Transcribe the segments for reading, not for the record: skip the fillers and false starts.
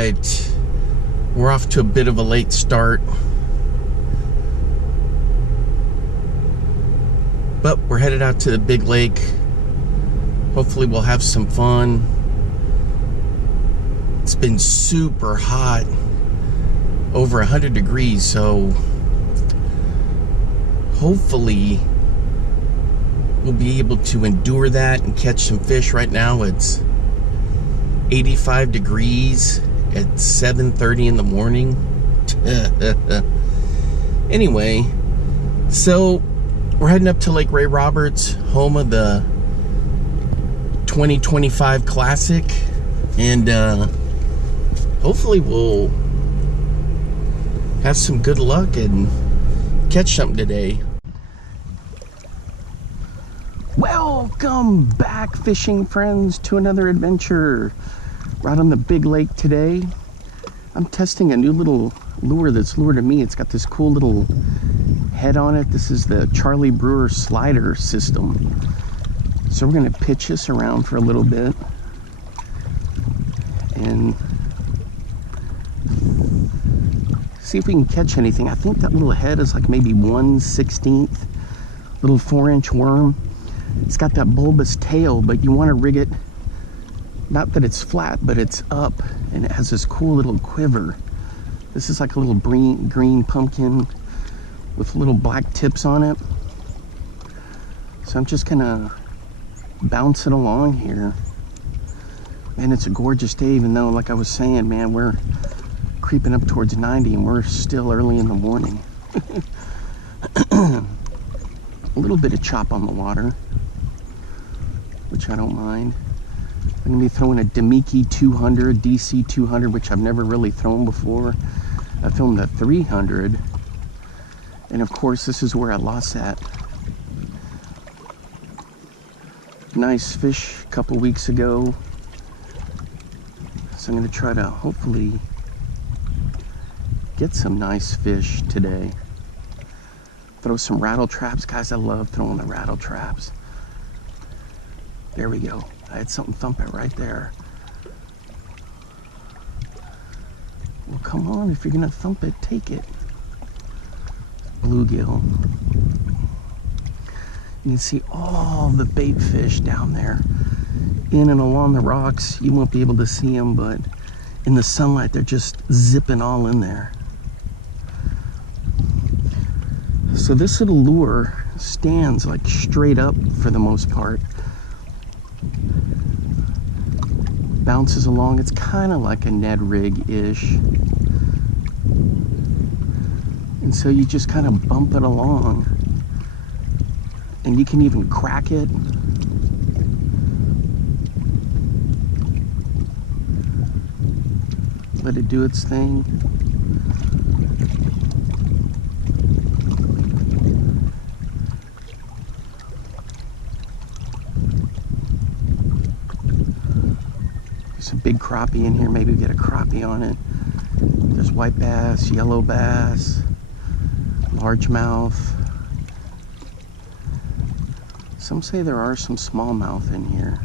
right, we're off to a bit of a late start, but we're headed out to the big lake. Hopefully we'll have some fun. It's been super hot, over 100 degrees, so hopefully we'll be able to endure that and catch some fish. Right now it's 85 degrees at 7:30 in the morning. Anyway, so we're heading up to Lake Ray Roberts, home of the 2025 Classic, and hopefully we'll have some good luck and catch something today. Welcome back, fishing friends, to another adventure right on the big lake today. I'm testing a new little lure that's lured to me. It's got this cool little head on it. This is the Charlie Brewer slider system. So we're going to pitch this around for a little bit and see if we can catch anything. I think that little head is like maybe 1/16 little 4-inch worm. It's got that bulbous tail, but you want to rig it, not that it's flat, but it's up, and it has this cool little quiver. This is like a little green pumpkin with little black tips on it. So I'm just gonna bounce it along here. Man, it's a gorgeous day, even though, like I was saying, man, we're creeping up towards 90 and we're still early in the morning. A little bit of chop on the water, which I don't mind. I'm gonna be throwing a Damiki 200, DC-200, which I've never really thrown before. I filmed a 300, and of course this is where I lost that nice fish a couple weeks ago. So I'm gonna try to hopefully get some nice fish today. Throw some rattle traps. Guys, I love throwing the rattle traps. There we go. I had something thump it right there. Well, come on, if you're gonna thump it, take it. Bluegill. You can see all the bait fish down there, in and along the rocks. You won't be able to see them, but in the sunlight, they're just zipping all in there. So this little lure stands like straight up for the most part. Bounces along. It's kind of like a Ned rig-ish. And so you just kind of bump it along. And you can even crack it. Let it do its thing. There's a big crappie in here. Maybe we get a crappie on it. There's white bass, yellow bass, largemouth. Some say there are some smallmouth in here.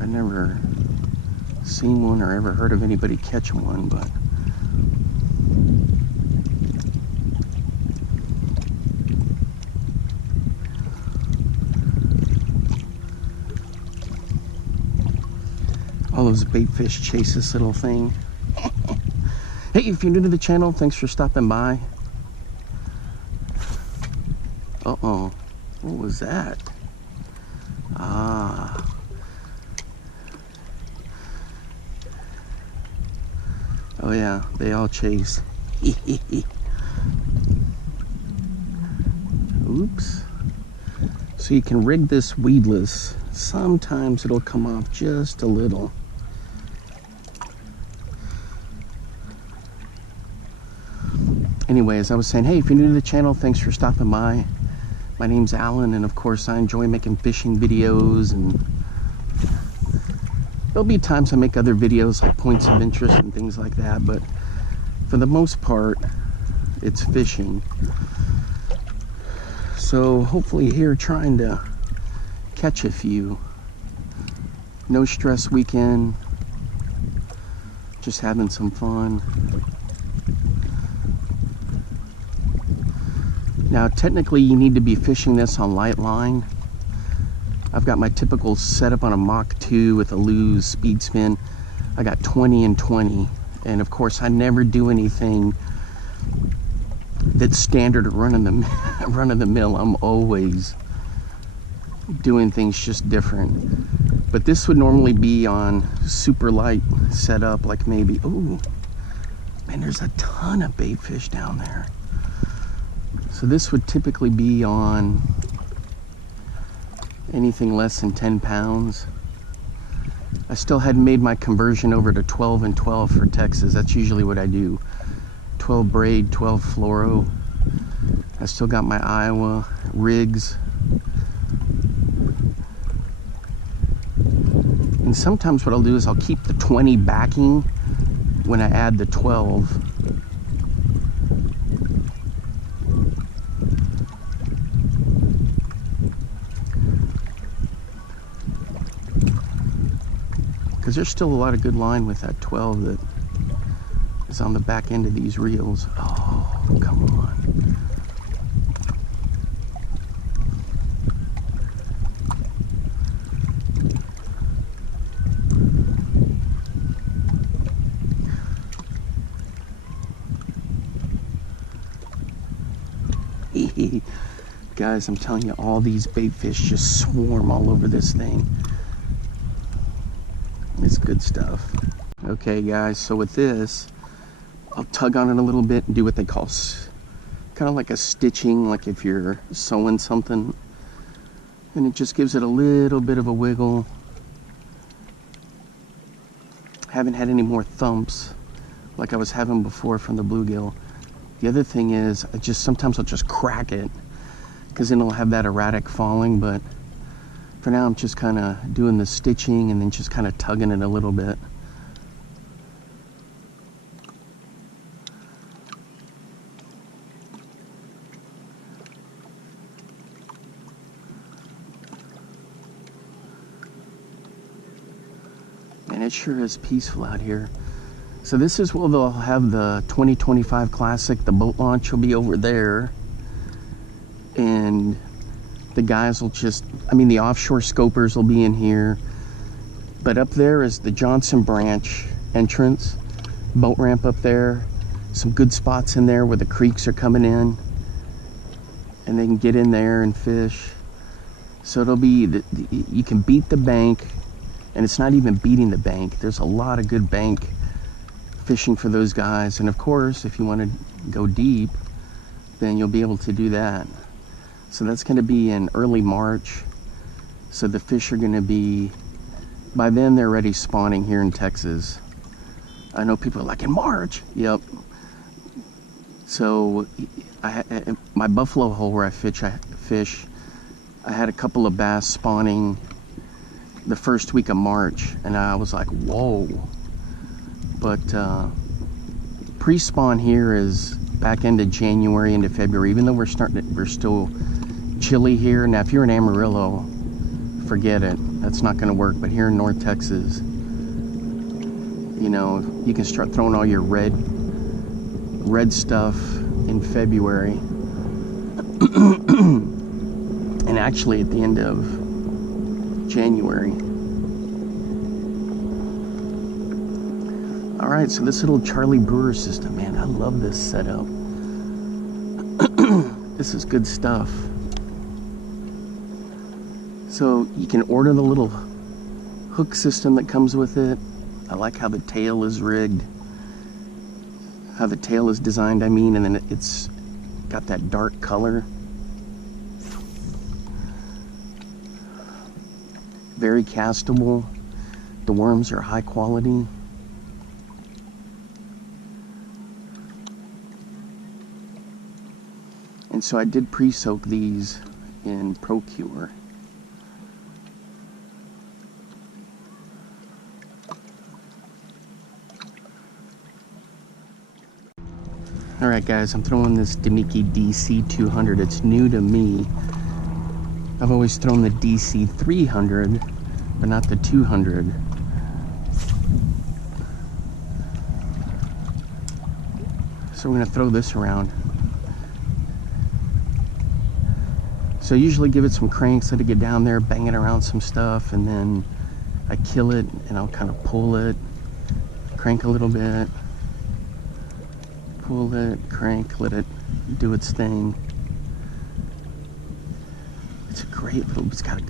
I've never seen one or ever heard of anybody catching one, but all those bait fish chase this little thing. Hey, if you're new to the channel, thanks for stopping by. Uh-oh, what was that? Ah. Oh yeah, they all chase. Oops. So you can rig this weedless. Sometimes it'll come off just a little. Anyway, as I was saying, hey, if you're new to the channel, thanks for stopping by. My name's Alan, and of course I enjoy making fishing videos, and there'll be times I make other videos like points of interest and things like that, but for the most part, it's fishing. So hopefully here trying to catch a few. No stress weekend. Just having some fun. Now technically you need to be fishing this on light line. I've got my typical setup on a Mach 2 with a Lew's speed spin. I got 20 and 20, and of course I never do anything that's standard run of the mill. I'm always doing things just different. But this would normally be on super light setup, like maybe, ooh, man, there's a ton of bait fish down there. So this would typically be on anything less than 10 pounds. I still hadn't made my conversion over to 12 and 12 for Texas. That's usually what I do. 12 braid, 12 fluoro. I still got my Iowa rigs. And sometimes what I'll do is I'll keep the 20 backing when I add the 12. Because there's still a lot of good line with that 12 that is on the back end of these reels. Oh, come on. Guys, I'm telling you, all these bait fish just swarm all over this thing. It's good stuff. Okay guys, so with this, I'll tug on it a little bit and do what they call kind of like a stitching, like if you're sewing something, and it just gives it a little bit of a wiggle. Haven't had any more thumps like I was having before from the bluegill. The other thing is, sometimes I'll just crack it, because then it'll have that erratic falling, but for now I'm just kind of doing the stitching and then just kind of tugging it a little bit. And it sure is peaceful out here. So this is where they'll have the 2025 Classic. The boat launch will be over there. And the guys will the offshore scopers will be in here. But up there is the Johnson Branch entrance. Boat ramp up there. Some good spots in there where the creeks are coming in. And they can get in there and fish. So it'll be, you can beat the bank. And it's not even beating the bank. There's a lot of good bank fishing for those guys. And of course, if you want to go deep, then you'll be able to do that. So that's going to be in early March. So the fish are going to be, by then they're already spawning here in Texas. I know people are like, in March? Yep. So my buffalo hole where I fish, I had a couple of bass spawning the first week of March, and I was like, whoa. But pre-spawn here is back into January into February, even though we're still chilly here. Now if you're in Amarillo, forget it, that's not going to work. But here in North Texas, you know, you can start throwing all your red stuff in February. And actually at the end of January. All right, so this little Charlie Brewer system, man, I love this setup. This is good stuff. So you can order the little hook system that comes with it. I like how the tail is rigged, how the tail is designed, and then it's got that dark color. Very castable. The worms are high quality. And so I did pre-soak these in Procure. Alright guys, I'm throwing this Damiki DC-200. It's new to me. I've always thrown the DC-300, but not the 200. So we're gonna throw this around. So I usually give it some cranks, let it get down there, bang it around some stuff, and then I kill it and I'll kind of pull it, crank a little bit, pull it, crank, let it do its thing. It's a great little, it's got a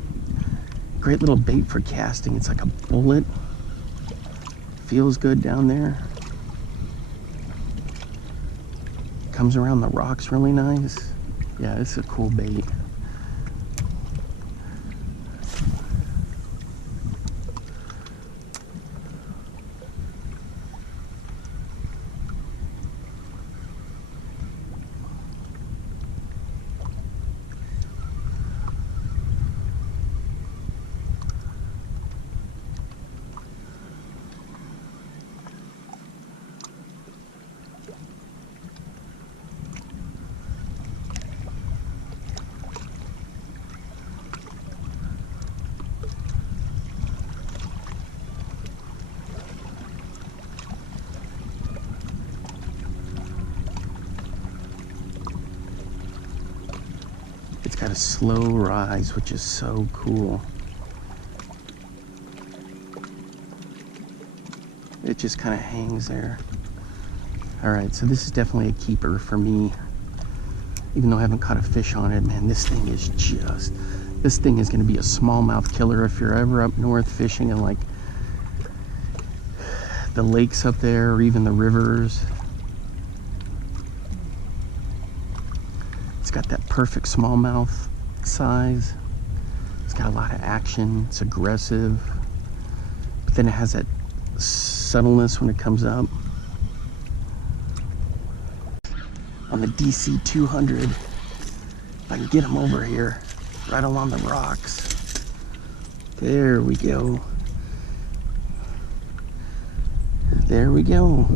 great little bait for casting. It's like a bullet. Feels good down there. Comes around the rocks really nice. Yeah, it's a cool bait. It's got a slow rise, which is so cool. It just kind of hangs there. All right, so this is definitely a keeper for me. Even though I haven't caught a fish on it, man, this thing is going to be a smallmouth killer if you're ever up north fishing in like the lakes up there or even the rivers. It's got that perfect smallmouth size. It's got a lot of action. It's aggressive, but then it has that subtleness when it comes up. On the DC-200, if I can get him over here, right along the rocks. There we go. There we go.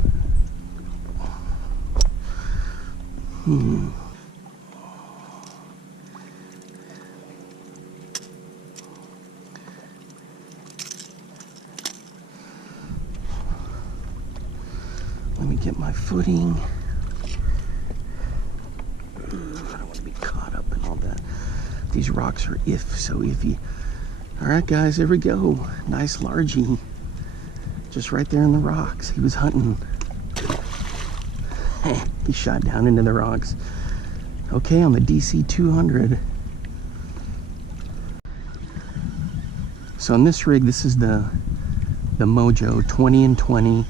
Let me get my footing. I don't want to be caught up in all that. These rocks are so iffy. All right, guys, there we go. Nice largie. Just right there in the rocks. He was hunting. He shot down into the rocks. Okay, on the DC-200. So on this rig, this is the Mojo 20 and 20.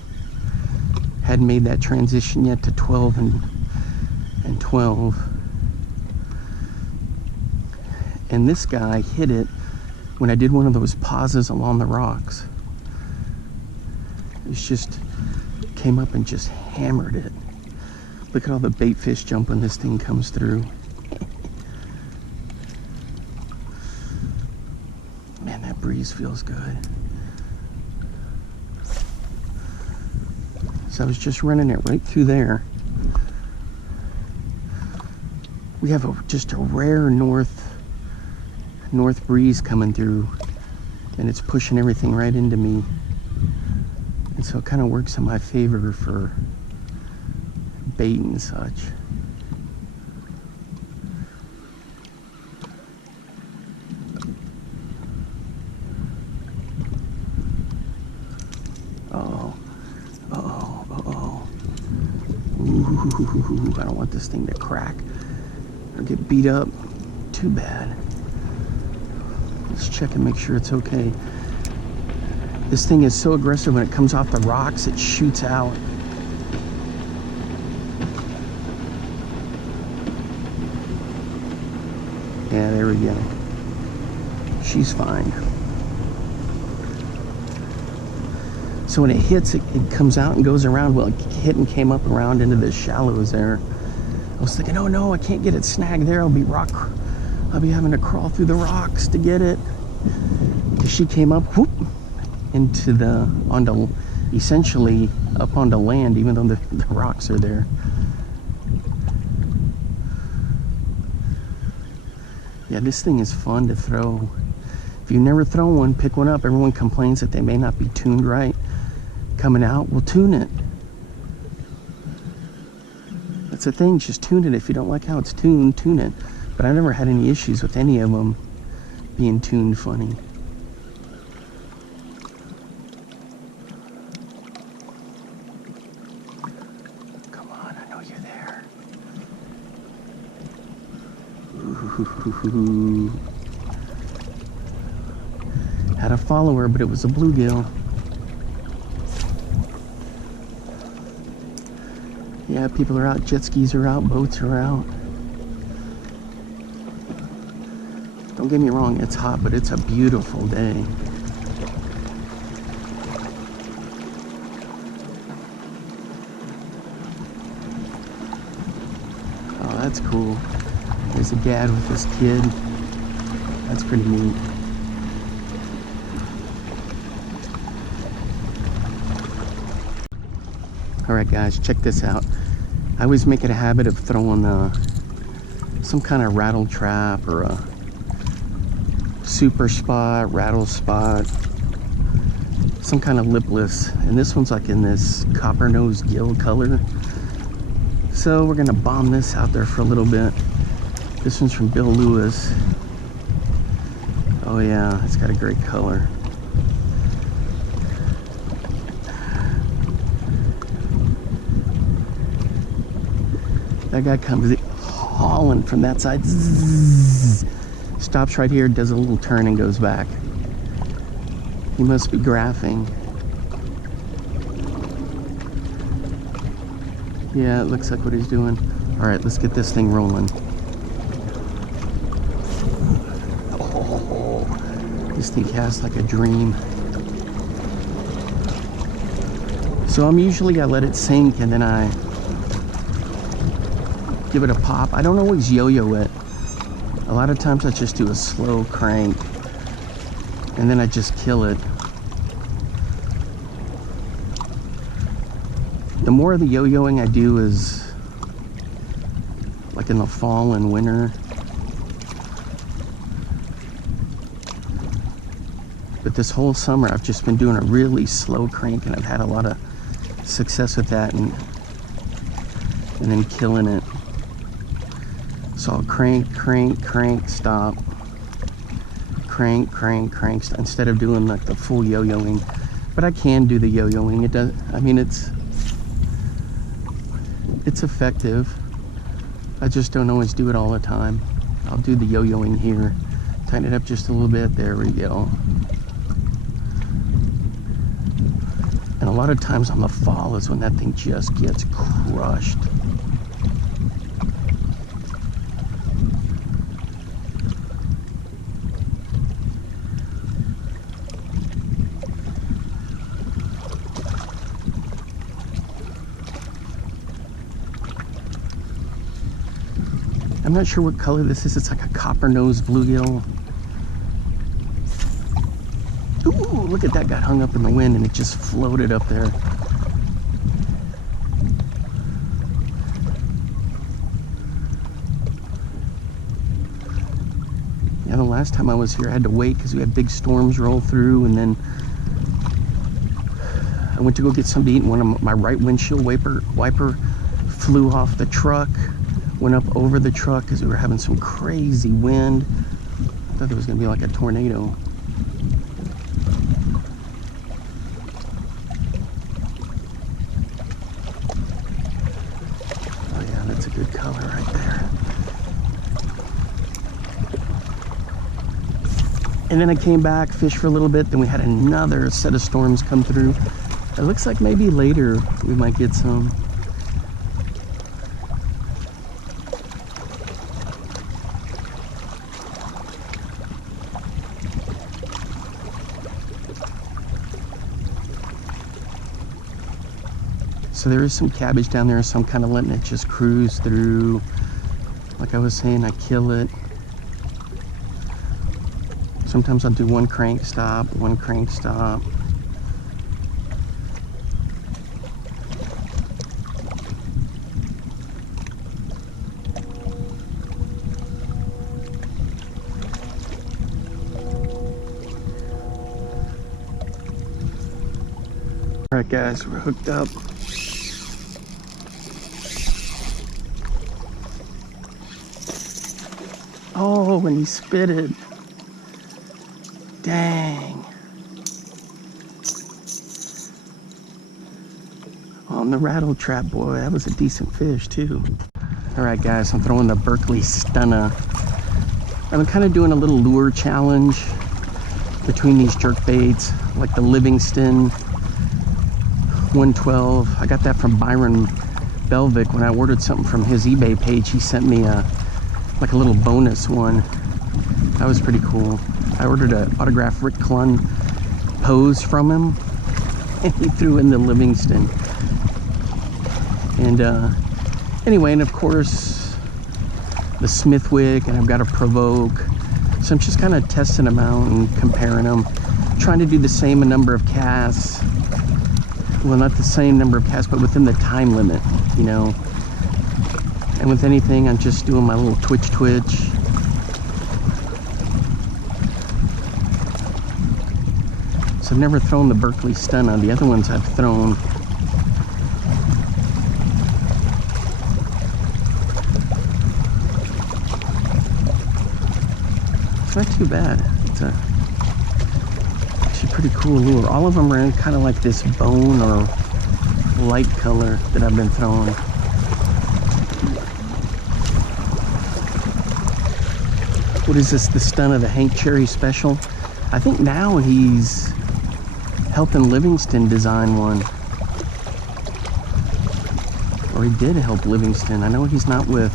Hadn't made that transition yet to 12 and 12. And this guy hit it when I did one of those pauses along the rocks. It's just came up and just hammered it. Look at all the bait fish jump when this thing comes through. Man, that breeze feels good. So I was just running it right through there. We have just a rare north breeze coming through, and it's pushing everything right into me. And so it kind of works in my favor for bait and such. Ooh, I don't want this thing to crack or get beat up. Too bad. Let's check and make sure it's okay. This thing is so aggressive when it comes off the rocks, it shoots out. Yeah, there we go. She's fine. So when it hits, it comes out and goes around. Well, it hit and came up around into the shallows there. I was thinking, oh no, I can't get it snagged there. I'll be having to crawl through the rocks to get it. She came up, whoop, essentially up onto land, even though the rocks are there. Yeah, this thing is fun to throw. If you've never thrown one, pick one up. Everyone complains that they may not be tuned right. Coming out, we'll tune it. That's the thing, just tune it. If you don't like how it's tuned, tune it. But I've never had any issues with any of them being tuned funny. Come on, I know you're there. Ooh. Had a follower, but it was a bluegill. Yeah, people are out, jet skis are out, boats are out. Don't get me wrong, it's hot, but it's a beautiful day. Oh, that's cool. There's a dad with his kid. That's pretty neat. Alright guys, check this out. I always make it a habit of throwing some kind of rattle trap or a super spot, rattle spot, some kind of lipless. And this one's like in this copper nose gill color. So we're gonna bomb this out there for a little bit. This one's from Bill Lewis. Oh yeah, it's got a great color. That guy comes hauling from that side. Zzz, stops right here, does a little turn and goes back. He must be graphing. Yeah, it looks like what he's doing. All right, let's get this thing rolling. Oh, this thing casts like a dream. So I let it sink and then I give it a pop. I don't always yo-yo it. A lot of times I just do a slow crank and then I just kill it. The more of the yo-yoing I do is like in the fall and winter. But this whole summer I've just been doing a really slow crank and I've had a lot of success with that and then killing it. So I'll crank, stop. Crank, stop, instead of doing like the full yo-yoing. But I can do the yo-yoing. It does, I mean, it's effective. I just don't always do it all the time. I'll do the yo-yoing here. Tighten it up just a little bit. There we go. And a lot of times on the fall is when that thing just gets crushed. I'm not sure what color this is. It's like a copper nose bluegill. Ooh, look at that, got hung up in the wind and it just floated up there. Yeah, the last time I was here I had to wait because we had big storms roll through, and then I went to go get something to eat and one of my right windshield wiper flew off the truck. Went up over the truck because we were having some crazy wind. I thought there was going to be like a tornado. Oh yeah, that's a good color right there. And then I came back, fished for a little bit, then we had another set of storms come through. It looks like maybe later we might get some. So there is some cabbage down there, so I'm kind of letting it just cruise through. Like I was saying, I kill it. Sometimes I'll do one crank stop. All right guys, we're hooked up. Oh, and he spit it. Dang. On the rattle trap, boy, that was a decent fish too. All right, guys, I'm throwing the Berkeley Stunna. I've been kind of doing a little lure challenge between these jerk baits, like the Livingston 112. I got that from Byron Belvic when I ordered something from his eBay page. He sent me like a little bonus one. That was pretty cool. I ordered an autographed Rick Clunn pose from him, and he threw in the Livingston. And anyway, and of course the Smithwick, and I've got a Provoke. So I'm just kind of testing them out and comparing them, trying to do the same number of casts. Well, not the same number of casts, but within the time limit, you know. And with anything, I'm just doing my little twitch. So I've never thrown the Berkeley Stunna. The other ones I've thrown. It's not too bad. It's actually pretty cool lure. All of them are in kind of like this bone or light color that I've been throwing. What is this? The Stunna, the Hank Cherry Special? I think now he's helping Livingston design one. Or he did help Livingston. I know he's not with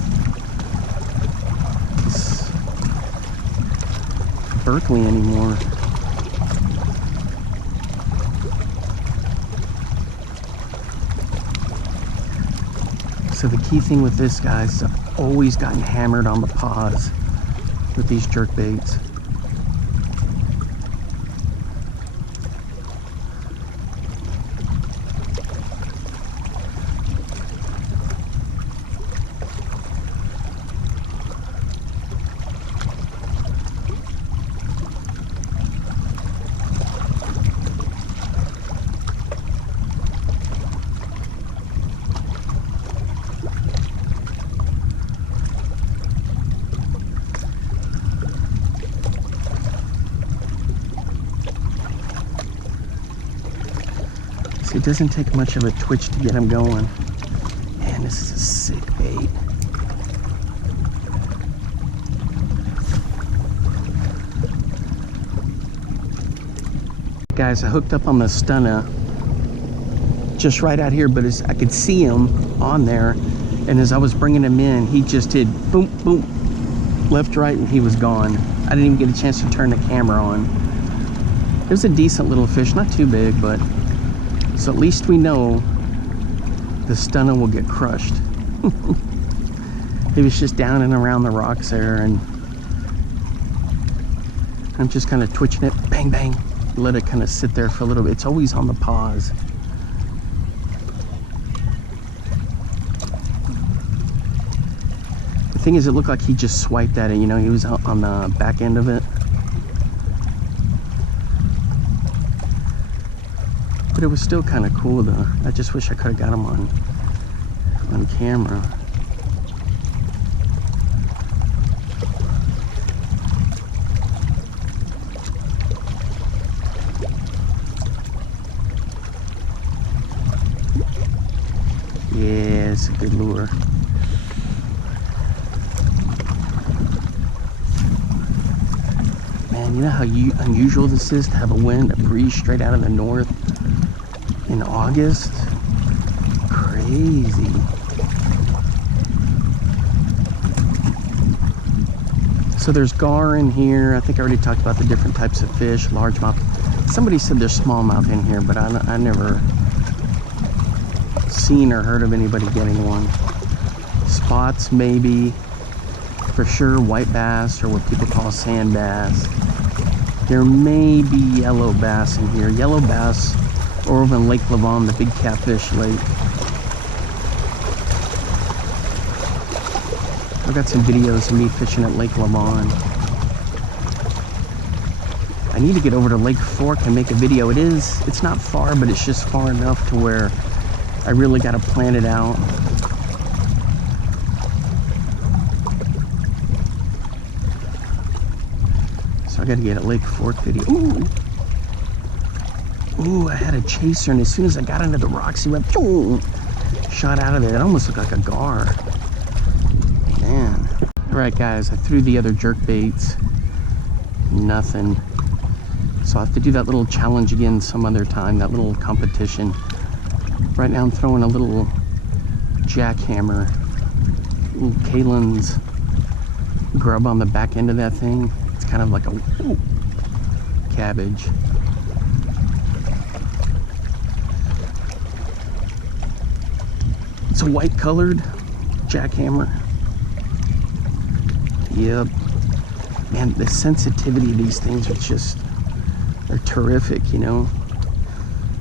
Berkeley anymore. So the key thing with this, guys, is I've always gotten hammered on the pause with these jerk baits. See, it doesn't take much of a twitch to get him going. Man, this is a sick bait. Guys, I hooked up on the Stunna just right out here, but as I could see him on there, and as I was bringing him in, he just did boom, boom, left, right, and he was gone. I didn't even get a chance to turn the camera on. It was a decent little fish, not too big, but so at least we know the Stunna will get crushed. He was just down and around the rocks there, and I'm just kind of twitching it, bang, bang, let it kind of sit there for a little bit. It's always on the pause. The thing is, it looked like he just swiped at it, you know, he was out on the back end of it. But it was still kind of cool though. I just wish I could have got him on camera. Yeah, it's a good lure. Man, you know how unusual this is to have a wind, a breeze straight out of the north in August? Crazy. So there's gar in here. I think I already talked about the different types of fish, largemouth. Somebody said there's smallmouth in here, but I never seen or heard of anybody getting one. Spots, maybe. For sure, white bass, or what people call sand bass. There may be yellow bass in here. Yellow bass, or over in Lake Lavon, the big catfish lake. I've got some videos of me fishing at Lake Lavon. I need to get over to Lake Fork and make a video. It's not far, but it's just far enough to where I really got to plan it out. So I gotta get a Lake Fork video. Ooh! Ooh, I had a chaser, and as soon as I got into the rocks, he went, boom, shot out of there. It almost looked like a gar. Man. Alright guys, I threw the other jerk baits. Nothing. So I have to do that little challenge again some other time, that little competition. Right now I'm throwing a little jackhammer, little Kalen's grub on the back end of that thing. It's kind of like a cabbage. It's a white colored jackhammer. Yep. Man, the sensitivity of these things are just, they're terrific, you know.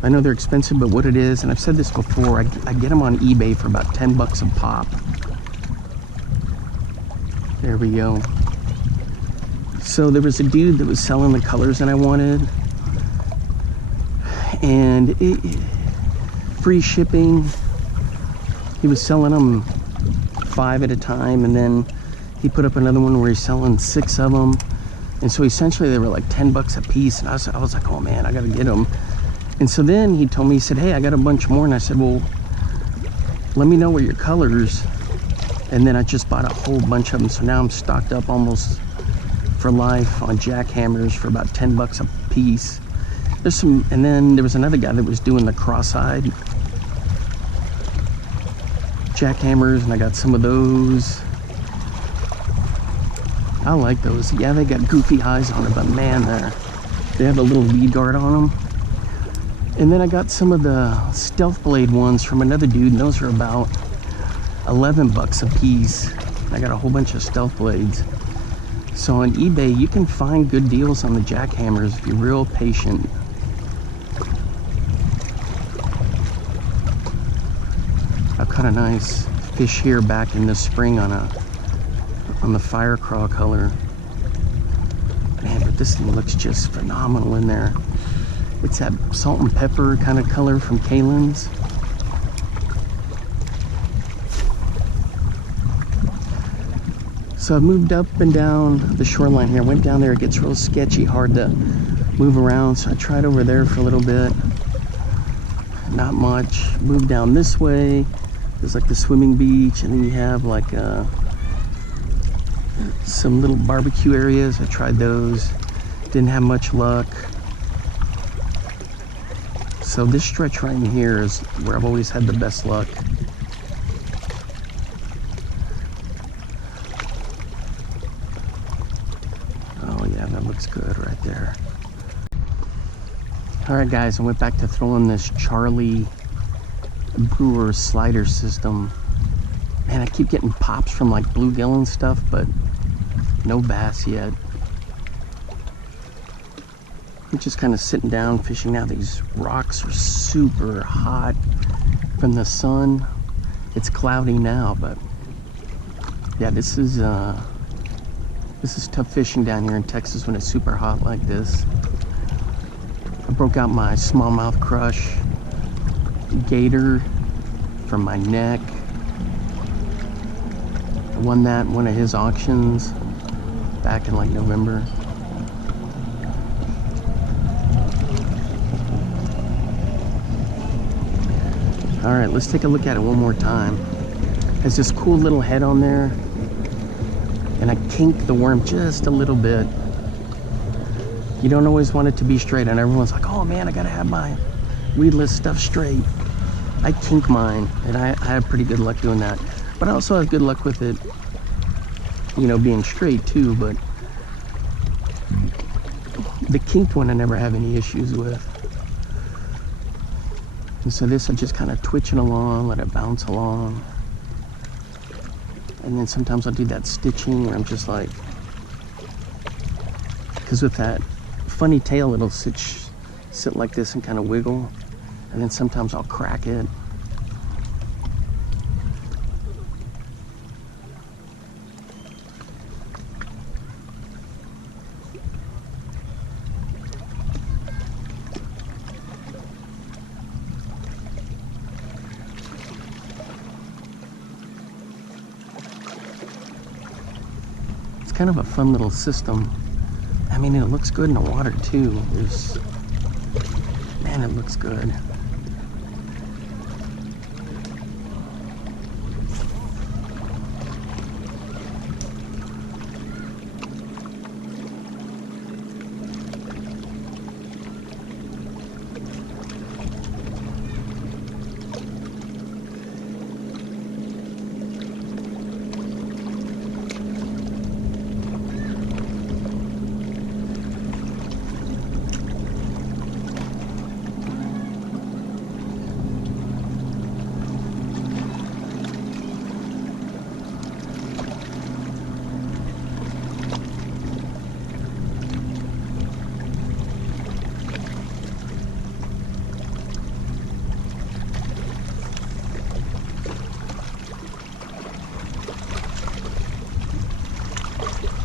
I know they're expensive, but what it is, and I've said this before, I get them on eBay for about 10 bucks a pop. There we go. So there was a dude that was selling the colors that I wanted, and free shipping. He was selling them 5 at a time, and then he put up another one where he's selling 6 of them. And so essentially they were like 10 bucks a piece, and I was like, oh man, I gotta get them. And so then he told me, he said, hey, I got a bunch more. And I said, well, let me know what your colors. And then I just bought a whole bunch of them. So now I'm stocked up almost for life on jackhammers for about 10 bucks a piece. There's some, and then there was another guy that was doing the cross-eyed jackhammers, and I got some of those. I like those. Yeah, they got goofy eyes on it, but man, they have a little lead guard on them. And then I got some of the Stealth Blade ones from another dude, and those are about 11 bucks a piece. I got a whole bunch of Stealth Blades. So on eBay, you can find good deals on the jackhammers if you're real patient. I caught a nice fish here back in the spring on the fire craw color. Man, but this thing looks just phenomenal in there. It's that salt and pepper kind of color from Kalen's. So I moved up and down the shoreline here. I went down there. It gets real sketchy, hard to move around. So I tried over there for a little bit. Not much. Moved down this way. There's like the swimming beach, and then you have like some little barbecue areas. I tried those. Didn't have much luck. So this stretch right in here is where I've always had the best luck. Oh yeah, that looks good right there. All right guys, I went back to throwing this Charlie Brewer slider system. Man, I keep getting pops from like bluegill and stuff, but no bass yet. I'm just kind of sitting down fishing now. These rocks are super hot from the sun. It's cloudy now, but yeah, this is tough fishing down here in Texas when it's super hot like this. I broke out my smallmouth crush gator from my neck. I won that in one of his auctions back in like November. All right, let's take a look at it one more time. Has this cool little head on there, and I kinked the worm just a little bit. You don't always want it to be straight, and everyone's like, oh man, I gotta have my weedless stuff straight. I kink mine, and I have pretty good luck doing that. But I also have good luck with it, you know, being straight too, but the kinked one I never have any issues with. And so this I just kind of twitch it along, let it bounce along. And then sometimes I'll do that stitching where I'm just like, because with that funny tail, it'll sit like this and kind of wiggle. And then sometimes I'll crack it. It's kind of a fun little system. I mean, it looks good in the water too. Man, it looks good.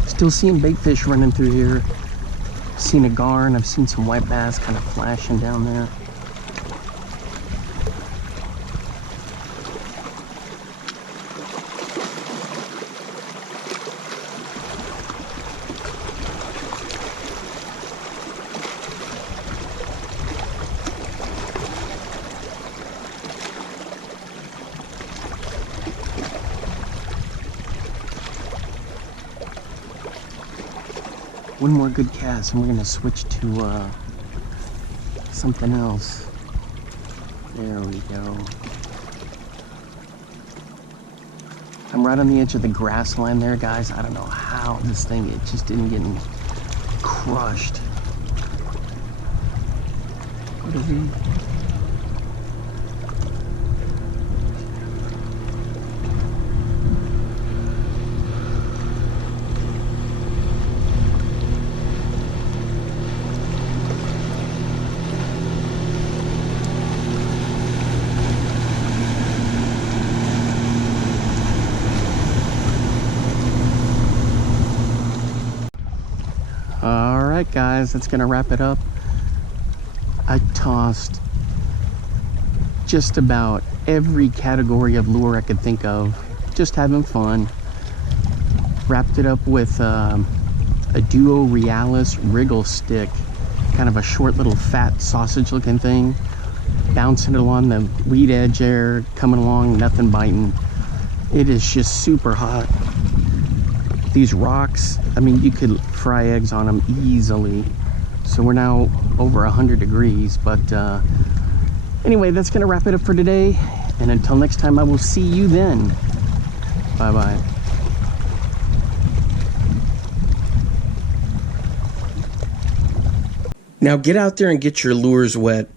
Still seeing bait fish running through here. Seen a gar, and I've seen some white bass kind of flashing down there. One more good cast and we're gonna switch to something else. There we go. I'm right on the edge of the grass line there, guys. I don't know how this thing, it just didn't get crushed. What is he? Alright guys, that's gonna wrap it up. I tossed just about every category of lure I could think of, just having fun. Wrapped it up with a Duo Realis wriggle stick, kind of a short little fat sausage looking thing, bouncing it along the weed edge there, coming along, nothing biting. It is just super hot. These rocks, I mean, you could fry eggs on them easily. So we're now over 100 degrees, but anyway, that's gonna wrap it up for today. And until next time, I will see you then. Bye-bye. Now get out there and get your lures wet.